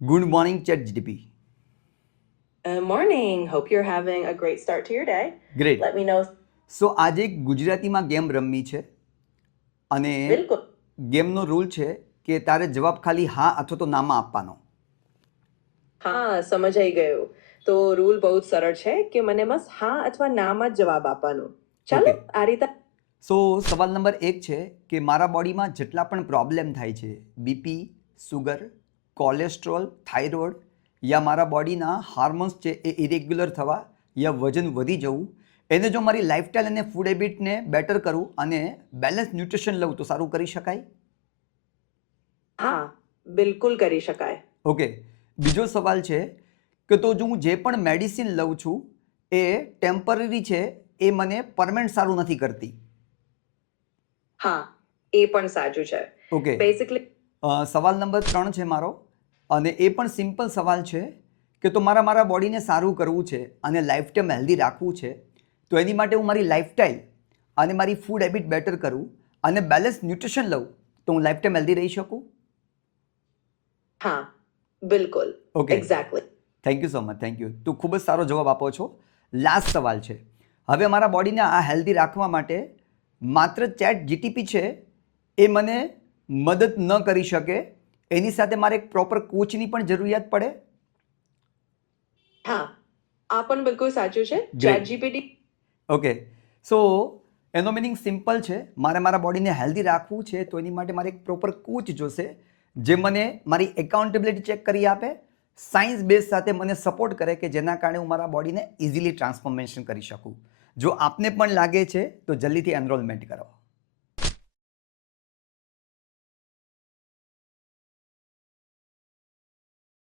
Good morning, ChatGPT. Morning. Hope you're having a great start to your day. Great. Let me know. સો આજે એક ગુજરાતીમાં game રમવી છે અને બિલકુલ. ગેમનો રૂલ છે કે તારે જવાબ ખાલી હા અથવા તો નામાં આપવાનો. હા, સમજાઈ ગયું. તો રૂલ બહુ જ સરળ છે કે મને બસ હા અથવા નામાં જ જવાબ આપવાનો. ચાલો ઓકે. આ રીતે. સો સવાલ નંબર 1 છે કે મારા બોડીમાં જેટલા પણ પ્રોબ્લેમ થાય છે, બીપી, સુગર, કોલેસ્ટ્રોલ, થાઇરોઇડ યા મારા બોડીના હાર્મોન્સ છે એ ઇરેગ્યુલર થવા યા વજન વધી જવું, એને જો મારી લાઇફસ્ટાઈલ અને ફૂડ હેબિટને બેટર કરું અને બેલેન્સ ન્યુટ્રિશન લઉં તો સારું કરી શકાય. હા, બિલકુલ કરી શકાય. ઓકે. બીજો સવાલ છે કે તો જો હું જે પણ મેડિસિન લઉં છું એ ટેમ્પરરી છે, એ મને પરમેનન્ટ સારું નથી કરતી. હા, એ પણ સાચું છે. ઓકે. બેસિકલી સવાલ નંબર 3 છે મારો અને એ પણ સિમ્પલ સવાલ છે કે તો મારા બોડીને સારું કરવું છે અને લાઈફ ટાઈમ હેલ્ધી રાખવું છે, તો એની માટે હું મારી લાઈફસ્ટાઈલ અને મારી ફૂડ હેબિટ બેટર કરું અને બેલેન્સ ન્યુટ્રિશન લઉં તો હું લાઈફ ટાઈમ હેલ્ધી રહી શકું. હા, બિલકુલ. Okay. Exactly. Thank you so much, thank you. તું ખૂબ જ સારો જવાબ આપો છો. લાસ્ટ સવાલ છે. હવે મારા બોડીને આ હેલ્ધી રાખવા માટે માત્ર ChatGPT છે એ મને મદદ ન કરી શકે, એની સાથે મારે એક પ્રોપર કોચની પણ જરૂરિયાત પડે. હા, આ પણ બિલકુલ સાચું છે. Great. ChatGPT. ઓકે. સો એનો મિનિંગ સિમ્પલ છે. મારે મારા બોડીને હેલ્ધી રાખવું છે તો એની માટે મારે એક પ્રોપર કોચ જોશે જે મને મારી એકાઉન્ટેબિલિટી ચેક કરી આપે, સાયન્સ બેઝ સાથે મને સપોર્ટ કરે કે જેના કારણે હું મારા બોડીને ઇઝીલી ટ્રાન્સફોર્મેશન કરી શકું. જો આપને પણ લાગે છે તો જલ્દીથી એનરોલમેન્ટ કરો.